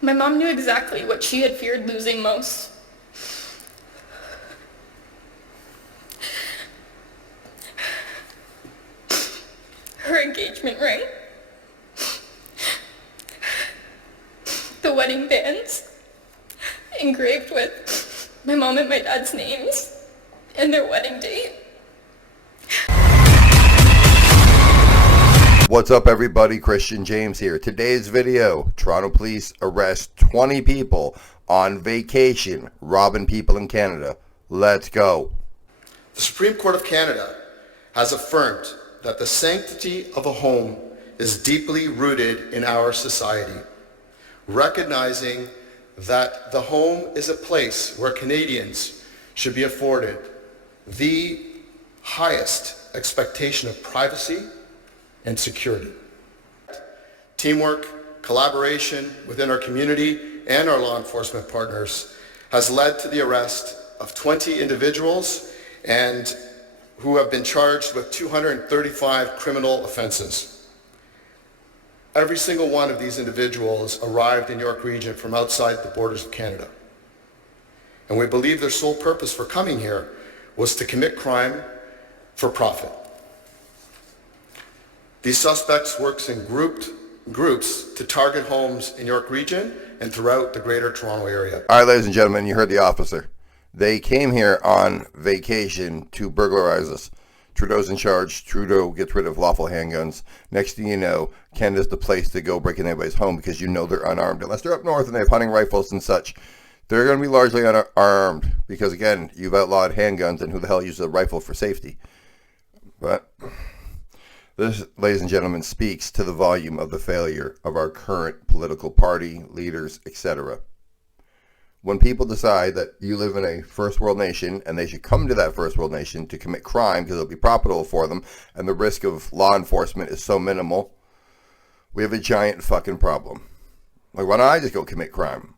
My mom knew exactly what she had feared losing most. Her engagement ring. The wedding bands engraved with my mom and my dad's names and their wedding date. What's up, everybody? Christian James here. Today's video, Toronto police arrest 20 people on vacation robbing people in Canada. Let's go. The Supreme Court of Canada has affirmed that the sanctity of a home is deeply rooted in our society, recognizing that the home is a place where Canadians should be afforded the highest expectation of privacy and security. Teamwork, collaboration within our community and our law enforcement partners has led to the arrest of 20 individuals and who have been charged with 235 criminal offenses. Every single one of these individuals arrived in York Region from outside the borders of Canada. And we believe their sole purpose for coming here was to commit crime for profit. These suspects work in groups to target homes in York Region and throughout the Greater Toronto Area. All right, ladies and gentlemen, you heard the officer. They came here on vacation to burglarize us. Trudeau's in charge. Trudeau gets rid of lawful handguns. Next thing you know, Canada's the place to go break in anybody's home because you know they're unarmed. Unless they're up north and they have hunting rifles and such. They're going to be largely unarmed because, again, you've outlawed handguns, and who the hell uses a rifle for safety? But this, ladies and gentlemen, speaks to the volume of the failure of our current political party, leaders, etc. When people decide that you live in a first world nation and they should come to that first world nation to commit crime because it'll be profitable for them and the risk of law enforcement is so minimal, we have a giant fucking problem. Like, why don't I just go commit crime?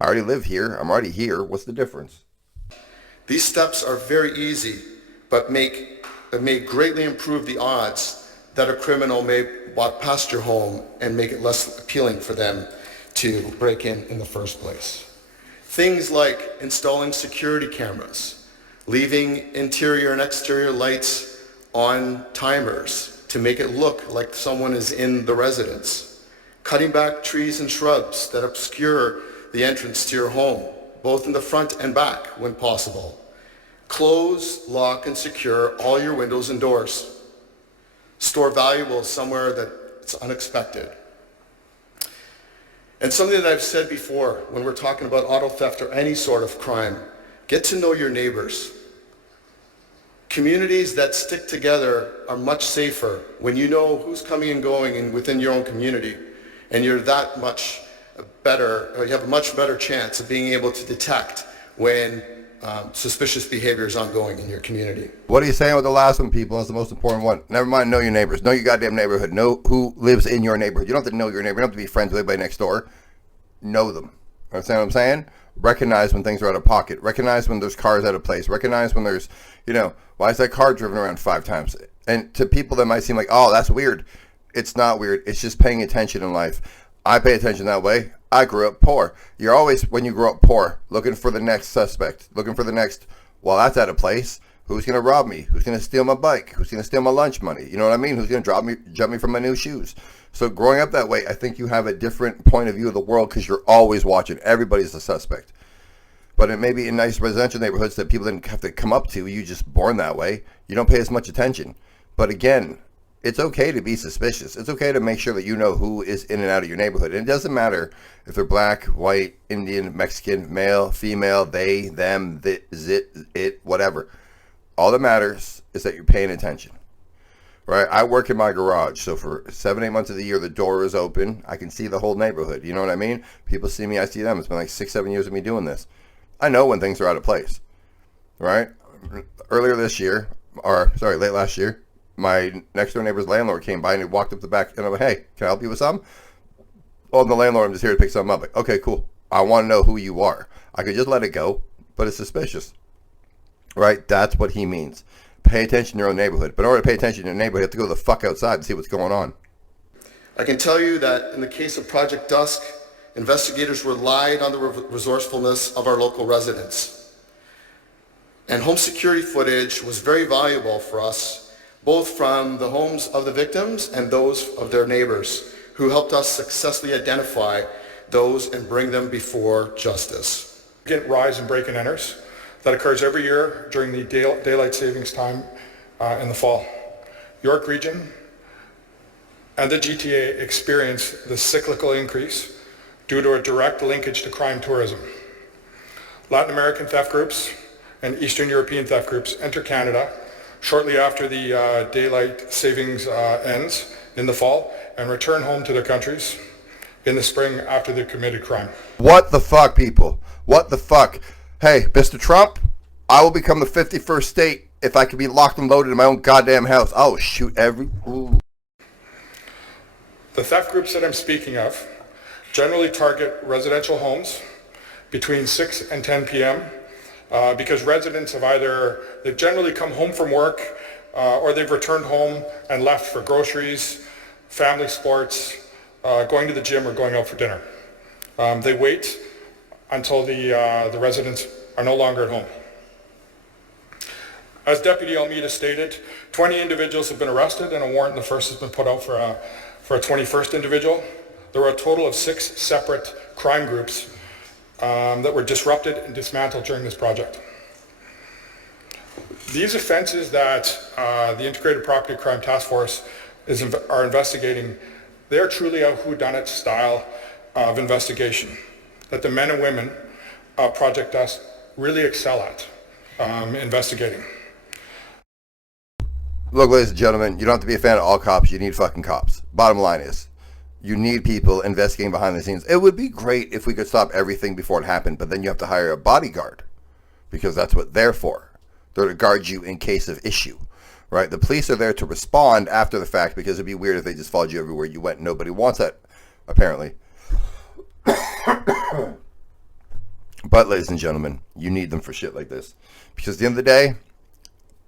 I already live here. I'm already here. What's the difference? These steps are very easy, but may greatly improve the odds that a criminal may walk past your home and make it less appealing for them to break in the first place. Things like installing security cameras, leaving interior and exterior lights on timers to make it look like someone is in the residence, cutting back trees and shrubs that obscure the entrance to your home, both in the front and back when possible. Close, lock, and secure all your windows and doors. Store valuables somewhere that it's unexpected. And something that I've said before when we're talking about auto theft or any sort of crime, get to know your neighbors. Communities that stick together are much safer when you know who's coming and going within your own community, and you're that much better, or you have a much better chance of being able to detect when suspicious behavior is ongoing in your community. What are you saying with the last one, people? That's the most important one. Never mind, know your neighbors. Know your goddamn neighborhood. Know who lives in your neighborhood. You don't have to know your neighbor. You don't have to be friends with everybody next door. Know them. Understand what I'm saying? Recognize when things are out of pocket. Recognize when there's cars out of place. Recognize when there's, why is that car driven around 5 times? And to people that might seem like, oh, that's weird. It's not weird. It's just paying attention in life. I pay attention that way. I grew up poor. You're always, when you grow up poor, looking for the next suspect, looking for the next, well, that's out of place. Who's going to rob me? Who's going to steal my bike? Who's going to steal my lunch money? You know what I mean? Who's going to jump me from my new shoes? So growing up that way, I think you have a different point of view of the world because you're always watching. Everybody's a suspect. But it may be in nice residential neighborhoods that people didn't have to come up to. You just born that way. You don't pay as much attention. But again, it's okay to be suspicious. It's okay to make sure that you know who is in and out of your neighborhood. And it doesn't matter if they're black, white, Indian, Mexican, male, female, they, them, it, whatever. All that matters is that you're paying attention. Right? I work in my garage, so for 7-8 months of the year, the door is open. I can see the whole neighborhood. You know what I mean? People see me, I see them. It's been like 6-7 years of me doing this. I know when things are out of place. Right? Earlier this year, late last year, my next door neighbor's landlord came by and he walked up the back and I went, hey, can I help you with something? Oh, I'm the landlord. I'm just here to pick something up. Like, okay, cool. I want to know who you are. I could just let it go, but it's suspicious. Right? That's what he means. Pay attention to your own neighborhood. But in order to pay attention to your neighborhood, you have to go the fuck outside and see what's going on. I can tell you that in the case of Project Dusk, investigators relied on the resourcefulness of our local residents. And home security footage was very valuable for us, both from the homes of the victims and those of their neighbors, who helped us successfully identify those and bring them before justice. Rise in break and enters that occurs every year during the daylight savings time in the fall. York Region and the GTA experience the cyclical increase due to a direct linkage to crime tourism. Latin American theft groups and Eastern European theft groups enter Canada shortly after the daylight savings ends in the fall and return home to their countries in the spring after they've committed crime. What the fuck, people? What the fuck? Hey, Mr. Trump, I will become the 51st state if I could be locked and loaded in my own goddamn house. I'll shoot every... Ooh. The theft groups that I'm speaking of generally target residential homes between 6 and 10 p.m. Because residents have they've generally come home from work or they've returned home and left for groceries, family sports, going to the gym or going out for dinner. They wait until the residents are no longer at home. As Deputy Almeida stated, 20 individuals have been arrested and a warrant in the first has been put out for a 21st individual. There were a total of 6 separate crime groups that were disrupted and dismantled during this project. These offenses that the Integrated Property Crime Task Force are investigating, they are truly a whodunit style of investigation that the men and women of Project Us really excel at investigating. Look, ladies and gentlemen, you don't have to be a fan of all cops. You need fucking cops. Bottom line is, you need people investigating behind the scenes. It would be great if we could stop everything before it happened, but then you have to hire a bodyguard because that's what they're for. They're to guard you in case of issue, right? The police are there to respond after the fact because it'd be weird if they just followed you everywhere you went. Nobody wants that, apparently. But, ladies and gentlemen, you need them for shit like this because at the end of the day,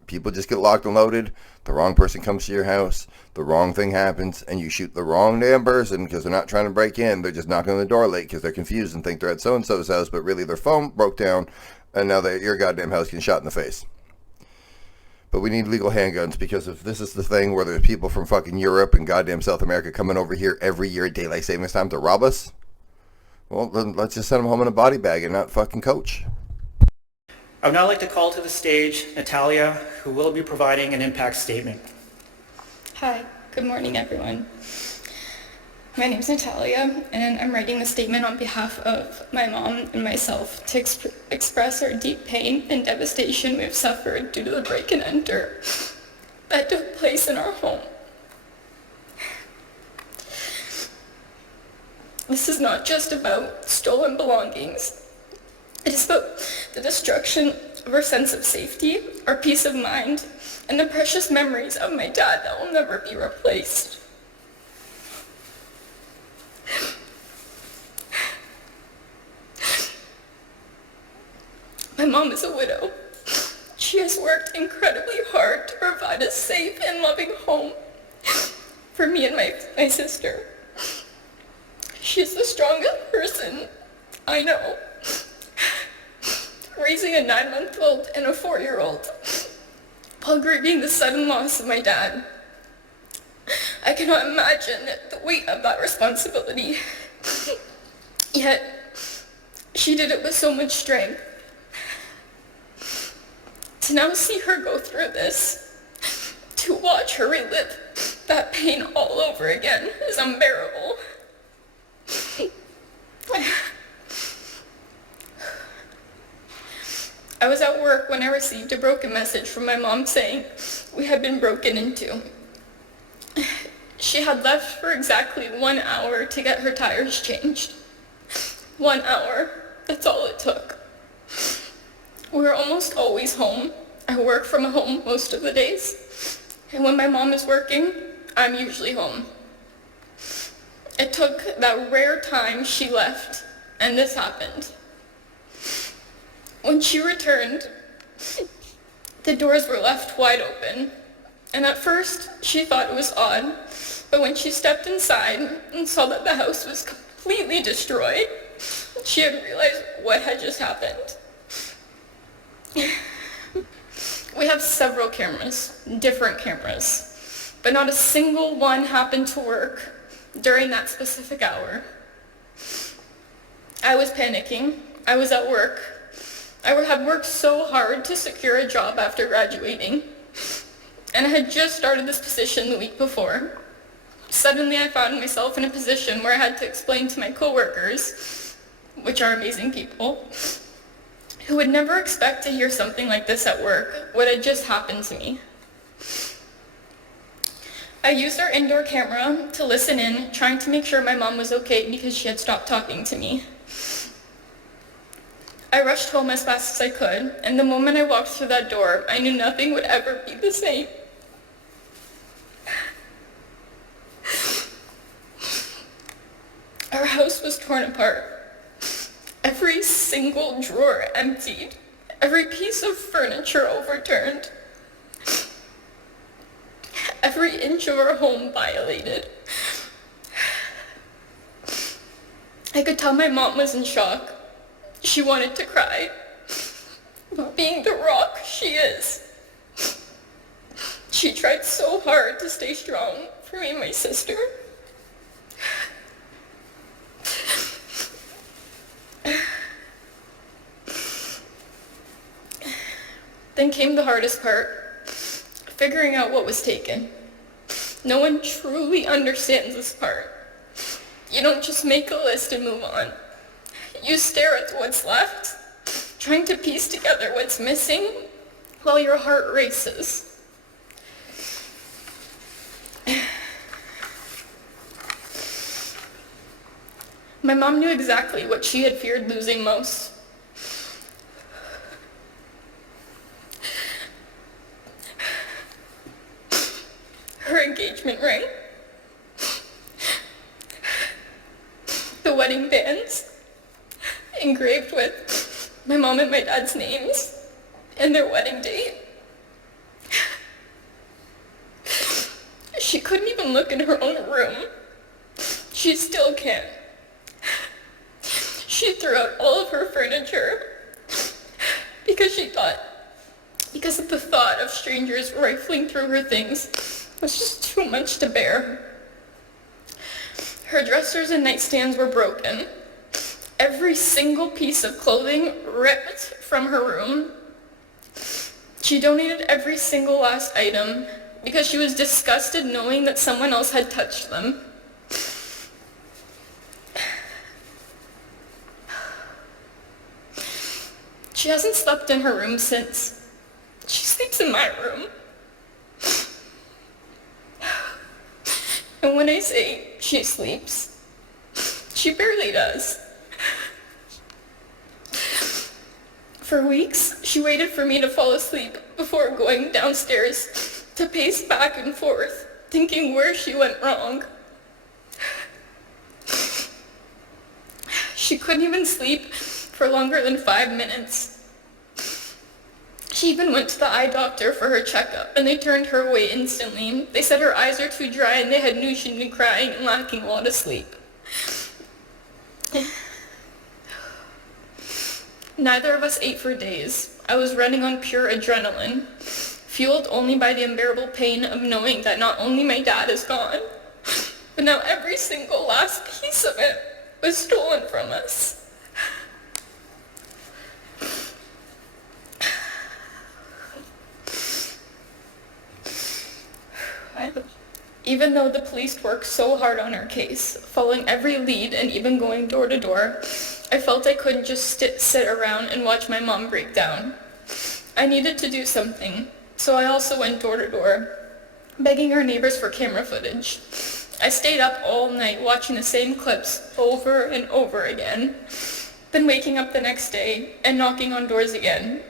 people just get locked and loaded. The wrong person comes to your house. The wrong thing happens, and you shoot the wrong damn person because they're not trying to break in. They're just knocking on the door late because they're confused and think they're at so-and-so's house, but really their phone broke down, and now they're at your goddamn house getting shot in the face. But we need legal handguns because if this is the thing where there's people from fucking Europe and goddamn South America coming over here every year at daylight savings time to rob us, well, then let's just send them home in a body bag and not fucking coach. I would now like to call to the stage Natalia, who will be providing an impact statement. Hi, good morning everyone. My name's Natalia, and I'm writing the statement on behalf of my mom and myself to express our deep pain and devastation we've suffered due to the break and enter that took place in our home. This is not just about stolen belongings. It is about the destruction of our sense of safety, our peace of mind, and the precious memories of my dad that will never be replaced. My mom is a widow. She has worked incredibly hard to provide a safe and loving home for me and my sister. She is the strongest person I know, raising a 9-month-old and a 4-year-old while grieving the sudden loss of my dad. I cannot imagine the weight of that responsibility. Yet, she did it with so much strength. To now see her go through this, to watch her relive that pain all over again is unbearable. I was at work when I received a broken message from my mom saying we had been broken into. She had left for exactly 1 hour to get her tires changed. 1 hour, that's all it took. We're almost always home. I work from home most of the days. And when my mom is working, I'm usually home. It took that rare time she left, and this happened. When she returned, the doors were left wide open, and at first she thought it was odd, but when she stepped inside and saw that the house was completely destroyed. She hadn't realized what had just happened. We have several cameras, different cameras, but not a single one happened to work during that specific hour. I was panicking. I was at work. I had worked so hard to secure a job after graduating, and I had just started this position the week before. Suddenly I found myself in a position where I had to explain to my coworkers, which are amazing people, who would never expect to hear something like this at work, what had just happened to me. I used our indoor camera to listen in, trying to make sure my mom was okay because she had stopped talking to me. I rushed home as fast as I could, and the moment I walked through that door, I knew nothing would ever be the same. Our house was torn apart. Every single drawer emptied. Every piece of furniture overturned. Every inch of our home violated. I could tell my mom was in shock. She wanted to cry. But being the rock she is, she tried so hard to stay strong for me and my sister. Then came the hardest part, figuring out what was taken. No one truly understands this part. You don't just make a list and move on. You stare at what's left, trying to piece together what's missing, while your heart races. My mom knew exactly what she had feared losing most. Her engagement ring, the wedding bands, engraved with my mom and my dad's names and their wedding date. She couldn't even look in her own room. She still can't. She threw out all of her furniture because of the thought of strangers rifling through her things was just too much to bear. Her dressers and nightstands were broken. Every single piece of clothing ripped from her room. She donated every single last item because she was disgusted knowing that someone else had touched them. She hasn't slept in her room since. She sleeps in my room. And when I say she sleeps, she barely does. For weeks, she waited for me to fall asleep before going downstairs to pace back and forth, thinking where she went wrong. She couldn't even sleep for longer than 5 minutes. She even went to the eye doctor for her checkup, and they turned her away instantly. They said her eyes are too dry, and they had knew she'd been crying and lacking a lot of sleep. Neither of us ate for days. I was running on pure adrenaline, fueled only by the unbearable pain of knowing that not only my dad is gone, but now every single last piece of it was stolen from us. Even though the police worked so hard on our case, following every lead and even going door to door, I felt I couldn't just sit around and watch my mom break down. I needed to do something, so I also went door to door, begging our neighbors for camera footage. I stayed up all night watching the same clips over and over again, then waking up the next day and knocking on doors again.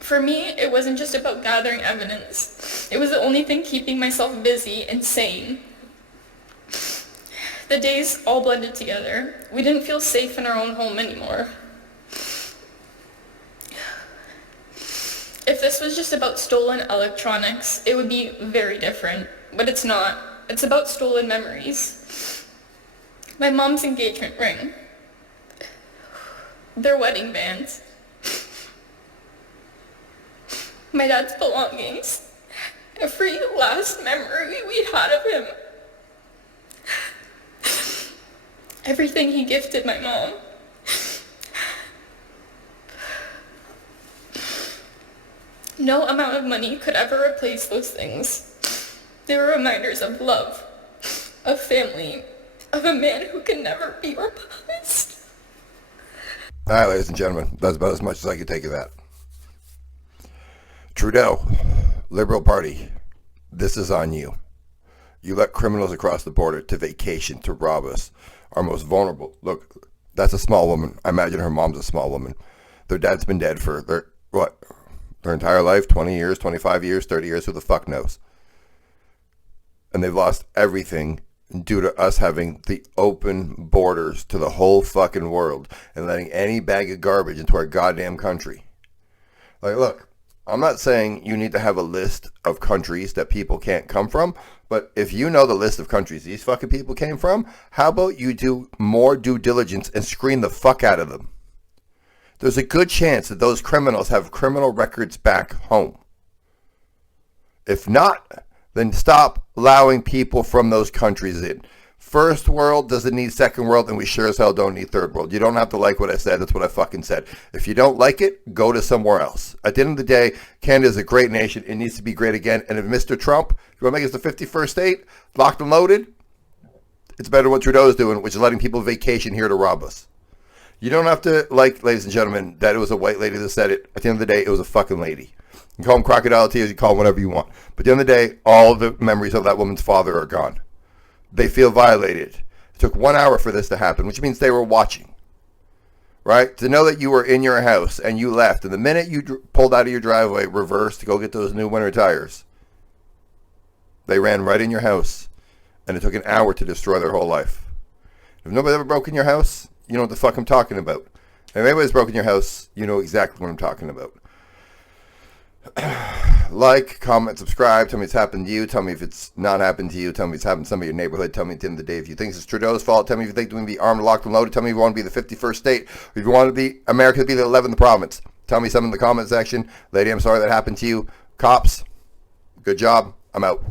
For me, it wasn't just about gathering evidence. It was the only thing keeping myself busy and sane. The days all blended together. We didn't feel safe in our own home anymore. If this was just about stolen electronics, it would be very different, but it's not. It's about stolen memories. my mom's engagement ring, their wedding bands, my dad's belongings, every last memory we had of him, everything he gifted my mom. No amount of money could ever replace those things. They were reminders of love, of family, of a man who can never be replaced. All right, ladies and gentlemen, that's about as much as I can take of that. Trudeau, Liberal Party, this is on you. You let criminals across the border to vacation to rob us, our most vulnerable. Look, that's a small woman. I imagine her mom's a small woman. Their dad's been dead for their entire life, 20 years, 25 years, 30 years, who the fuck knows? And they've lost everything due to us having the open borders to the whole fucking world and letting any bag of garbage into our goddamn country. Like, look, I'm not saying you need to have a list of countries that people can't come from, but if you know the list of countries these fucking people came from, how about you do more due diligence and screen the fuck out of them? There's a good chance that those criminals have criminal records back home. If not, then stop allowing people from those countries in. First world doesn't need second world, and we sure as hell don't need third world. You don't have to like what I said. That's what I fucking said. If you don't like it, go to somewhere else. At the end of the day, Canada is a great nation. It needs to be great again. And if Mr. Trump, if you want to make us the 51st state, locked and loaded, it's better what Trudeau is doing, which is letting people vacation here to rob us. You don't have to like, ladies and gentlemen, that it was a white lady that said it. At the end of the day, it was a fucking lady. You call them crocodile tears, you call them whatever you want. But at the end of the day, all the memories of that woman's father are gone. They feel violated. It took 1 hour for this to happen, which means they were watching. Right? To know that you were in your house and you left, and the minute you pulled out of your driveway, reversed to go get those new winter tires, they ran right in your house, and it took an hour to destroy their whole life. If nobody ever broke in your house, you know what the fuck I'm talking about. If anybody's broken your house, you know exactly what I'm talking about. Like, comment, subscribe. Tell me it's happened to you. Tell me if it's not happened to you. Tell me if it's happened to somebody in your neighborhood. Tell me at the end of the day if you think it's Trudeau's fault. Tell me if you think we're going to be armed, locked, and loaded. Tell me if you want to be the 51st state. Or if you want to be America to be the 11th province. Tell me something in the comment section. Lady, I'm sorry that happened to you. Cops, good job. I'm out.